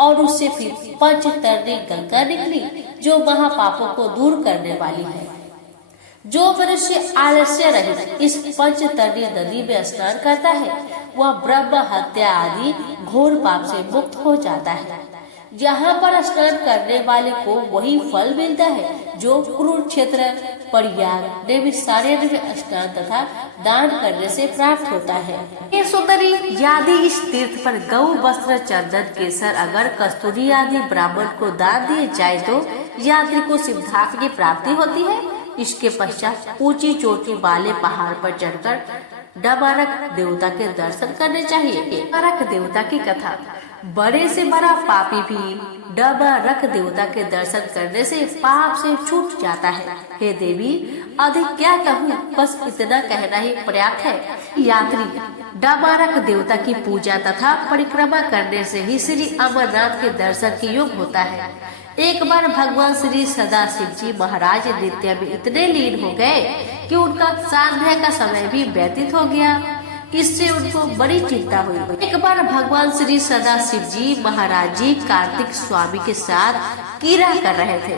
और उससे फिर पंचतरणी गंगा निकली, जो महापापों को दूर करने वाली है। जो मनुष्य आलस्य रहित इस पंचतरणी नदी में स्नान करता है, वह ब्रह्म हत्या आदि घोर पाप से मुक्त हो जाता है। यहाँ पर स्नान करने वाले को वही फल मिलता है जो कुरुक्षेत्र, परियाग, नैमिषारण्य में स्नान तथा दान करने से प्राप्त होता है। ये सुंदरी, यदि इस तीर्थ पर गौ, वस्त्र, चंदन, केसर, अगर, कस्तूरी आदि ब्राह्मण को दान दिए जाए तो यात्री को सिद्धार्थ की प्राप्ति होती है। इसके पश्चात ऊंची चोटी वाले पहाड़ पर चढ़कर डमारक देवता के दर्शन करने चाहिए। डमारक देवता की कथा। बड़े से बड़ा पापी भी डमारक देवता के दर्शन करने से पाप से छूट जाता है। हे देवी, अधिक क्या कहूँ, बस इतना कहना ही पर्याप्त है। यात्री डमारक देवता की पूजा तथा परिक्रमा करने से ही श्री अमरनाथ के दर्शन के योग होता है। एक बार भगवान श्री सदाशिव जी महाराज नृत्य में इतने लीन हो गए कि उनका संध्या का समय भी व्यतीत हो गया। इससे उनको बड़ी चिंता हुई। एक बार भगवान श्री सदाशिव जी महाराज जी कार्तिक स्वामी के साथ कीड़ा कर रहे थे।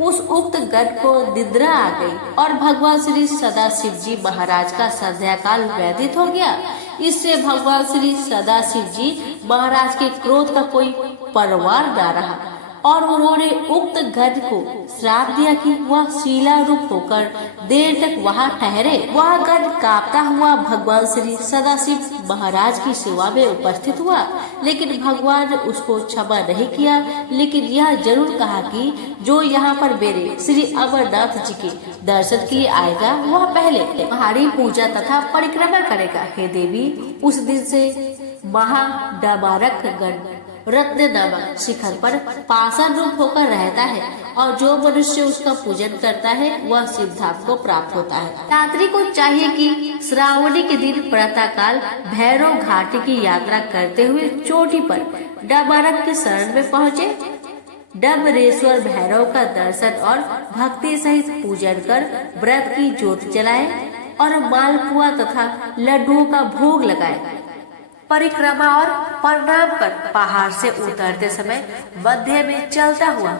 उस उक्त गण को निद्रा आ गई और भगवान श्री सदाशिव जी महाराज का संध्या काल व्यतीत हो गया। इससे भगवान श्री सदाशिव जी महाराज के क्रोध का कोई परवार न रहा और उन्होंने उक्त गण को श्राप दिया कि वह शीला रूप होकर देर तक वहां ठहरे। वह गण कांपता हुआ भगवान श्री सदाशिव महाराज की सेवा में उपस्थित हुआ, लेकिन भगवान ने उसको क्षमा नहीं किया। लेकिन यह जरूर कहा कि जो यहाँ पर मेरे श्री अमरनाथ जी के दर्शन के लिए आएगा, वह पहले पहाड़ी पूजा तथा परिक्रमा करेगा। हे देवी, उस दिन से महाडमारक गण रत्न नामक शिखर पर पाषाण रूप होकर रहता है और जो मनुष्य उसका पूजन करता है वह सिद्धार्थ को प्राप्त होता है। यात्री को चाहिए कि श्रावणी के दिन प्रातःकाल भैरव घाटी की यात्रा करते हुए चोटी पर डमारक के शरण में पहुँचे। डमरेश्वर भैरव का दर्शन और भक्ति सहित पूजन कर व्रत की ज्योत जलाए और मालपुआ तथा लड्डुओं का भोग लगाए। परिक्रमा और प्रणाम कर पहाड़ से उतरते समय मध्य में चलता हुआ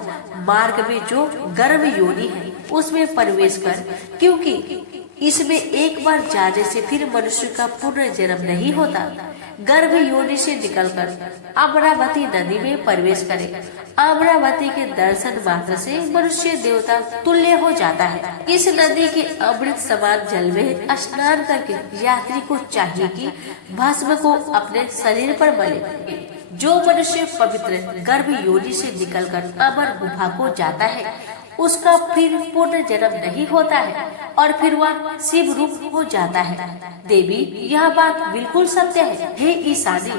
मार्ग में जो गर्भ योनि है उसमें प्रवेश कर, क्योंकि इसमें एक बार जाने से फिर मनुष्य का पुनर्जन्म नहीं होता। गर्भ योनि से निकलकर अमरावती नदी में प्रवेश करे। अमरावती के दर्शन मात्र से मनुष्य देवता तुल्य हो जाता है। इस नदी के अमृत समान जल में स्नान करके यात्री को चाहिए कि भस्म को अपने शरीर पर मले। जो मनुष्य पवित्र गर्भ योनि से निकलकर अमर गुफा को जाता है उसका फिर पुनः जन्म नहीं होता है और फिर वह शिव रूप हो जाता है। देवी, यह बात बिल्कुल सत्य है। हे ईशानी,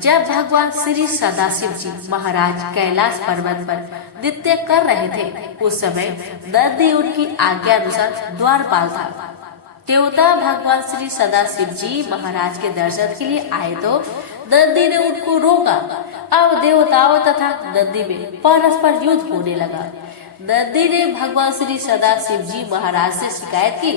जब भगवान श्री सदाशिव जी महाराज कैलाश पर्वत पर नृत्य कर रहे थे उस समय नंदी उनकी आज्ञा अनुसार द्वारपाल था। देवता भगवान श्री सदाशिव जी महाराज के दर्शन के लिए आए तो नंदी ने उनको रोका। अब देवताओं तथा नंदी में परस्पर युद्ध होने लगा। नंदी ने भगवान श्री सदाशिव जी महाराज से शिकायत की।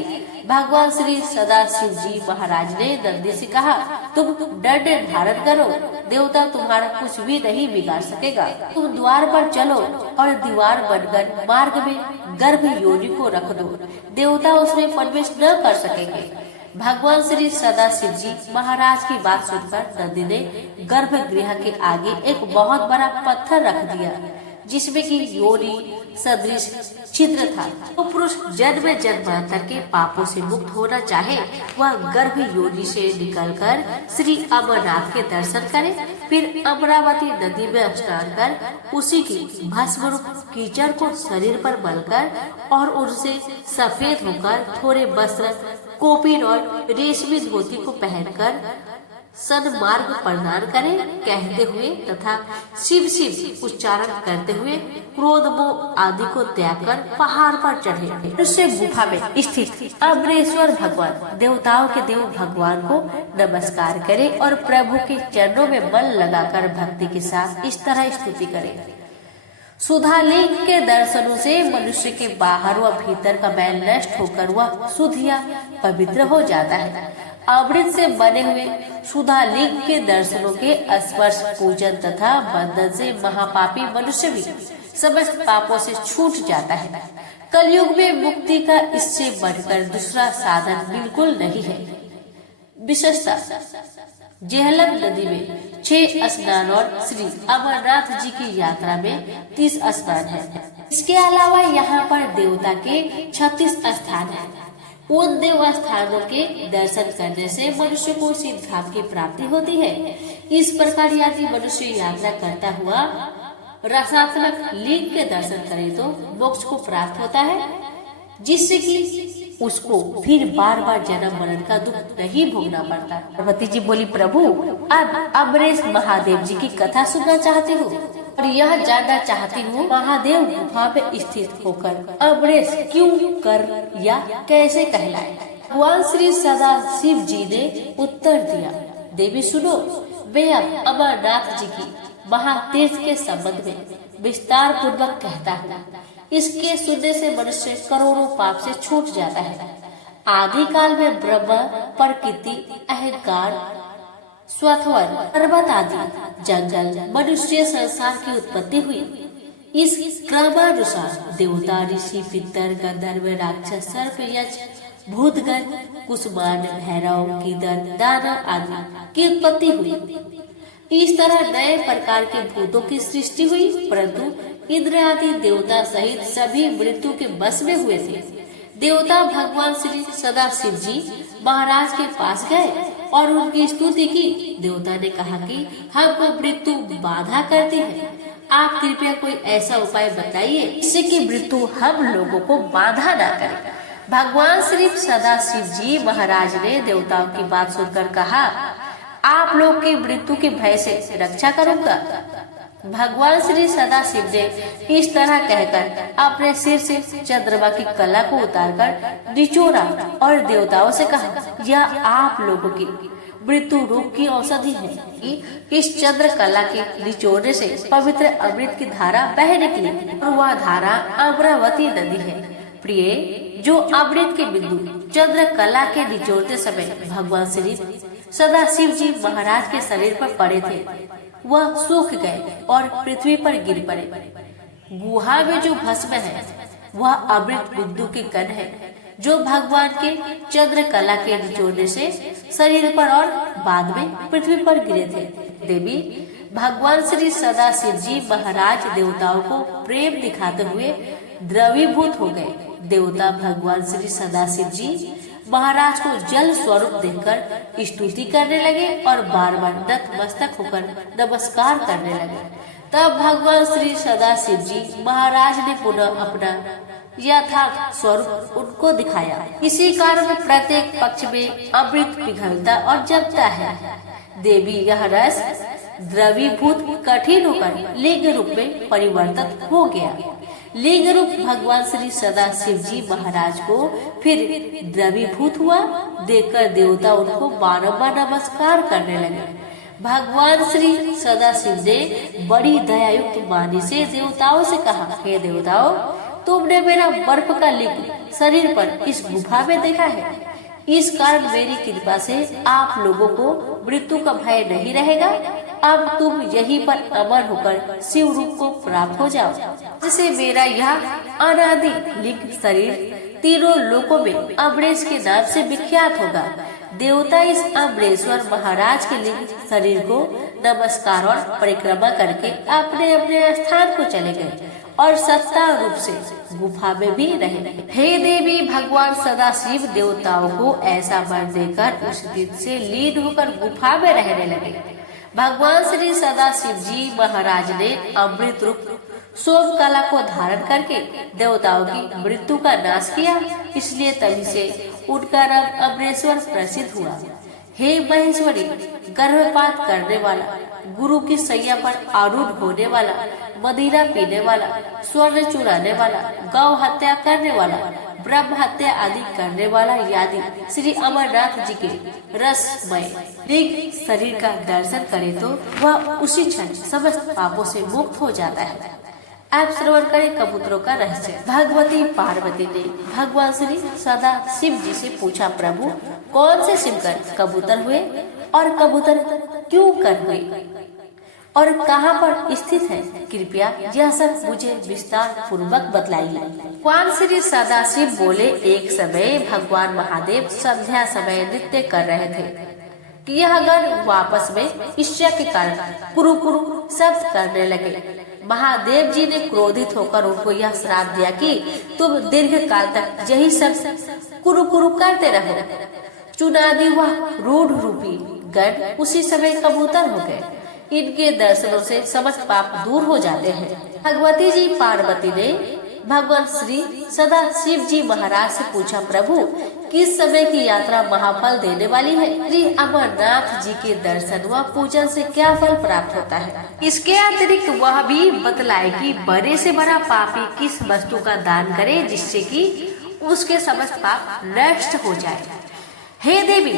भगवान श्री सदाशिव जी महाराज ने नंदी से कहा, तुम दंड धारण करो, देवता तुम्हारा कुछ भी नहीं बिगाड़ सकेगा। तुम द्वार पर चलो और दीवार बनकर मार्ग में गर्भ योनि को रख दो, देवता उसमें प्रवेश न कर सकेंगे। भगवान श्री सदाशिव जी महाराज की बात सुनकर नंदी ने गर्भगृह के आगे एक बहुत बड़ा पत्थर रख दिया जिसमें कि योनि सदृश छिद्र था। तो पुरुष जन्म जन्मांतर के पापों से मुक्त होना चाहे वह गर्भ योनि से निकलकर श्री अमरनाथ के दर्शन करे, फिर अमरावती नदी में स्नान कर उसी की भस्म रूप कीचड़ को शरीर पर मलकर और उनसे सफेद होकर थोड़े वस्त्र, कोपीन और रेशमी धोती को पहनकर सन्मार्ग प्रदान करें कहते हुए तथा शिव शिव उच्चारण करते हुए क्रोध मोह आदि को त्याग कर पहाड़ पर चढ़े। उससे गुफा में स्थित अमरेश्वर भगवान देवताओं के देव भगवान को नमस्कार करे और प्रभु के चरणों में मन लगाकर भक्ति के साथ इस तरह स्तुति करे। सुधालिंग के दर्शनों से मनुष्य के बाहर व भीतर का मैल नष्ट होकर वह शुद्ध या पवित्र हो जाता है। अमृत से बने हुए सुधालिंग के दर्शनों के स्पर्श, पूजन तथा बंधन से महापापी मनुष्य भी समस्त पापों से छूट जाता है। कलयुग में मुक्ति का इससे बढ़कर दूसरा साधन बिल्कुल नहीं है। विशेषता, जेहलम नदी में 6 स्नान और श्री अमरनाथ जी की यात्रा में 30 स्नान है। इसके अलावा यहाँ पर देवता के 36 स्थान है। उन देव स्थानों के दर्शन करने से मनुष्य को सिद्ध धाम की प्राप्ति होती है। इस प्रकार यदि मनुष्य यात्रा करता हुआ रसात्मक लिंग के दर्शन करे तो मोक्ष को प्राप्त होता है, जिससे कि उसको फिर बार बार जन्म मरण का दुख नहीं भोगना पड़ता। पार्वती जी बोली, प्रभु अब अमरेश महादेव जी की कथा सुनना चाहती हूँ और यह जानना चाहती हूँ महादेव गुफा में स्थित होकर अमरेश क्यों कर या कैसे कहलाए। भगवान श्री सदा शिव जी ने उत्तर दिया, देवी सुनो, मैं अब अमरनाथ जी की महातीर्थ के संबंध में विस्तार पूर्वक कहता हूँ। इसके सुनने से मनुष्य करोड़ों पाप से छूट जाता है। आदि काल में ब्रह्म, प्रकृति, अहंकार, स्वथवर, पर्वत आदि जंगल, मनुष्य संसार की उत्पत्ति हुई। इस क्रमानुसार देवता, ऋषि, पितर, गंधर्व, राक्षस, सर्प, यक्ष, भूतगण, कुसुमान, भैरव, कीदर, दानव आदि की उत्पत्ति हुई। इस तरह नए प्रकार के भूतों की सृष्टि हुई, परंतु इंद्र आदि देवता सहित सभी मृत्यु के बस में हुए थे। देवता भगवान श्री सदाशिव जी महाराज के पास गए और उनकी स्तुति की। देवता ने कहा कि हमको मृत्यु बाधा करती है, आप कृपया कोई ऐसा उपाय बताइए जिससे कि मृत्यु हम लोगों को बाधा न करे। भगवान श्री सदाशिव जी महाराज ने देवताओं की बात सुनकर कहा, आप लोग की मृत्यु के भय से रक्षा करूंगा। भगवान श्री सदाशिव ने इस तरह कहकर अपने सिर से चंद्रमा की कला को उतारकर निचोड़ा और देवताओं से कहा, यह आप लोगों की मृत्यु रोग की औषधि है कि इस चंद्र कला के निचोड़ने से पवित्र अमृत की धारा बह निकली और वह धारा अमरावती नदी है। प्रिय, जो अमृत के बिंदु चंद्र कला के निचोड़ते समय भगवान श्री सदाशिव जी महाराज के शरीर पर पड़े थे, वह सूख गए और पृथ्वी पर गिर पड़े। गुहा में जो भस्म है वह अमृत बिंदु के कण है, जो भगवान के चंद्रकला के निचोड़ने से शरीर पर और बाद में पृथ्वी पर गिरे थे। देवी भगवान श्री सदाशिव जी महाराज देवताओं को प्रेम दिखाते हुए द्रवीभूत हो गए। देवता भगवान श्री सदाशिव जी महाराज को जल स्वरूप देखकर स्तुति करने लगे और बार बार नतमस्तक होकर नमस्कार करने लगे। तब भगवान श्री सदाशिव जी महाराज ने पुनः अपना यथार्थ स्वरूप उनको दिखाया। इसी कारण प्रत्येक पक्ष में अमृत पिघलता और जमता है। देवी यह रस द्रवीभूत कठिन होकर लिंग रूप में परिवर्तित हो गया। लिंग रूप भगवान श्री सदाशिव जी महाराज को फिर द्रवीभूत हुआ। देखकर देवता उनको बारंबार नमस्कार करने लगे। भगवान श्री सदाशिव ने बड़ी दयायुक्त वाणी से देवताओं से कहा, हे देवताओं, तुमने मेरा बर्फ का लिंग शरीर पर इस गुफा में देखा है। इस कारण मेरी कृपा से आप लोगों को मृत्यु का भय नहीं रहेगा। अब तुम यहीं पर अमर होकर शिव रूप को प्राप्त हो जाओ, जिससे मेरा यह अनादि लिंग शरीर तीनों लोकों में अमरेश के नाम से विख्यात होगा। देवता इस अमरेश्वर महाराज के लिंग शरीर को नमस्कार और परिक्रमा करके अपने अपने स्थान को चले गए और सत्ता रूप से गुफा में भी रहे। हे देवी भगवान सदाशिव देवताओं को ऐसा वर देकर उस दिन से लीन होकर गुफा में रहने लगे। भगवान श्री सदाशिव जी महाराज ने अमृत रूप सोम कला को धारण करके देवताओं की मृत्यु का नाश किया। इसलिए तभी से उनका नाम अमरेश्वर प्रसिद्ध हुआ। हे महेश्वरी, गर्भपात करने वाला, गुरु की सैया पर आरूढ़ होने वाला, मदिरा पीने वाला, स्वर्ण चुराने वाला, गौ हत्या करने वाला, ब्रह्म हत्या आदि करने वाला आदि श्री अमरनाथ जी के रसमय लिंग शरीर का दर्शन करे तो वह उसी क्षण समस्त पापों से मुक्त हो जाता है। आप श्रवण करें कबूतरों का रहस्य। भगवती पार्वती ने भगवान श्री सदा शिव जी से पूछा, प्रभु कौन से शिवकर कबूतर हुए और कबूतर क्यों कर हुए और कहाँ पर स्थित है? कृपया यह सब मुझे विस्तार पूर्वक बतलाइए। भगवान श्री सदाशिव बोले, एक समय भगवान महादेव संध्या समय नृत्य कर रहे थे कि यह गण वापस में ईर्ष्या के कारण कुरु कुरु शब्द करने लगे। महादेव जी ने क्रोधित होकर उनको यह श्राप दिया कि तुम दीर्घ काल तक यही सब कुरु कुरु करते रहो। चुनादी वह रूढ़ रूपी गण उसी समय कबूतर हो गए। इनके दर्शनों से समस्त पाप दूर हो जाते हैं। भगवती जी पार्वती ने भगवान श्री सदा शिव जी महाराज से पूछा, प्रभु किस समय की यात्रा महाफल देने वाली है? श्री अमरनाथ जी के दर्शन व पूजन से क्या फल प्राप्त होता है? इसके अतिरिक्त वह भी बतलाए कि बड़े से बड़ा पापी किस वस्तु का दान करे जिससे कि उसके समस्त पाप नष्ट हो जाए। हे देवी,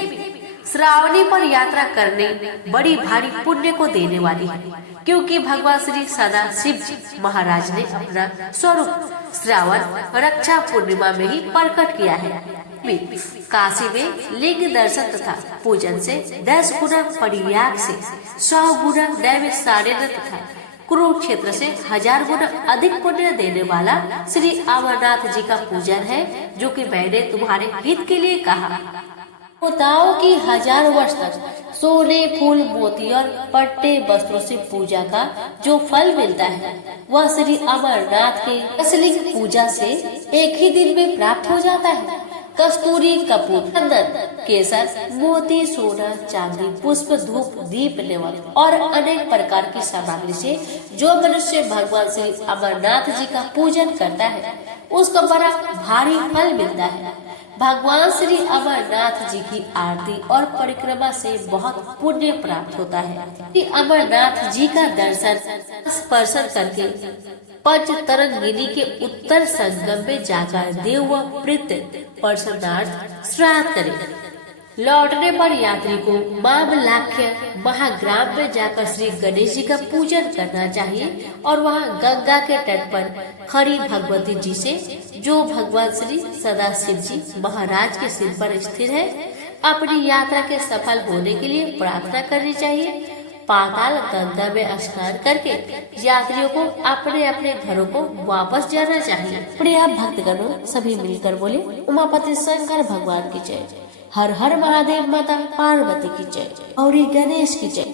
श्रावणी पर यात्रा करने बड़ी भारी पुण्य को देने वाली है, क्योंकि भगवान श्री सदा शिव जी महाराज ने अपना स्वरूप श्रावण रक्षा पूर्णिमा में ही प्रकट किया है। काशी में लिंग दर्शन तथा पूजन से 10 गुना, परियाग से 100 गुना, नैवेद्य साड़ेन तथा कुरुक्षेत्र से 1000 गुना अधिक पुण्य देने वाला श्री अमरनाथ जी का पूजन है, जो कि मैंने तुम्हारे हित के लिए कहा। देवताओं की 1000 वर्ष तक सोने, फूल, मोती और पट्टे वस्त्रों से पूजा का जो फल मिलता है वह श्री अमरनाथ के असली पूजा से एक ही दिन में प्राप्त हो जाता है। कस्तूरी, कपूर, चंदन, केसर, मोती, सोना, चांदी, पुष्प, धूप, दीप, नेवत और अनेक प्रकार की सामग्री से जो मनुष्य भगवान श्री अमरनाथ जी का पूजन करता है उसको बड़ा भारी फल मिलता है। भगवान श्री अमरनाथ जी की आरती और परिक्रमा से बहुत पुण्य प्राप्त होता है। श्री अमरनाथ जी का दर्शन स्पर्शन करके पंच तरंगिनी के उत्तर संगम में जाकर देव व प्रेत पर्शनार्थ श्राद्ध करें। लौटने पर यात्री को मामलाख्य महाग्राम में जाकर श्री गणेश जी का पूजन करना चाहिए और वहां गंगा के तट पर खड़ी भगवती जी से, जो भगवान श्री सदाशिव जी महाराज के सिर पर स्थिर है, अपनी यात्रा के सफल होने के लिए प्रार्थना करनी चाहिए पाताल गंगा में स्नान करके यात्रियों को अपने अपने घरों को वापस जाना चाहिए। प्रिय भक्तगणों, सभी मिलकर बोले उमापति शंकर भगवान की जय। हर हर महादेव, माता पार्वती की जय। गौरी गणेश की जय।